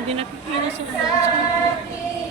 Hindi nakikinis yung ano.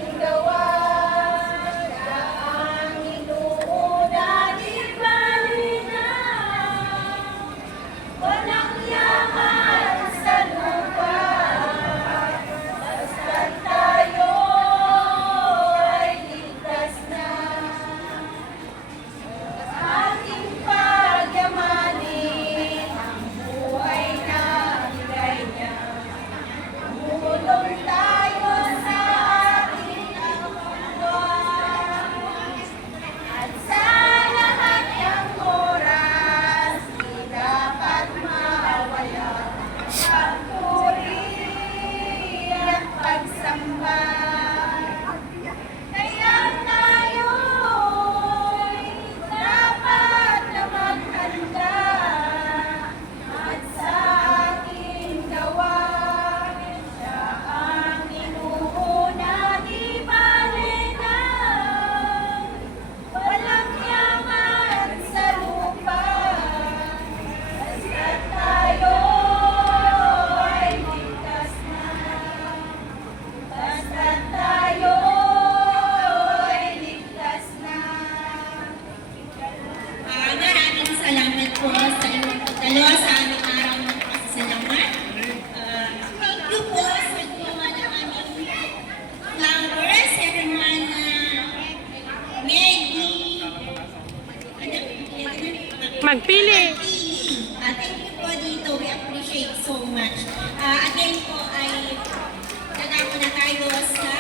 Salamat po sa inyong pagdalo sa aming araw ng pasasalamat. Thank you po sa gumawa ng aming flowers, everyone. Magpili! Thank you po dito. We appreciate so much. Again po ay dadako na tayo sa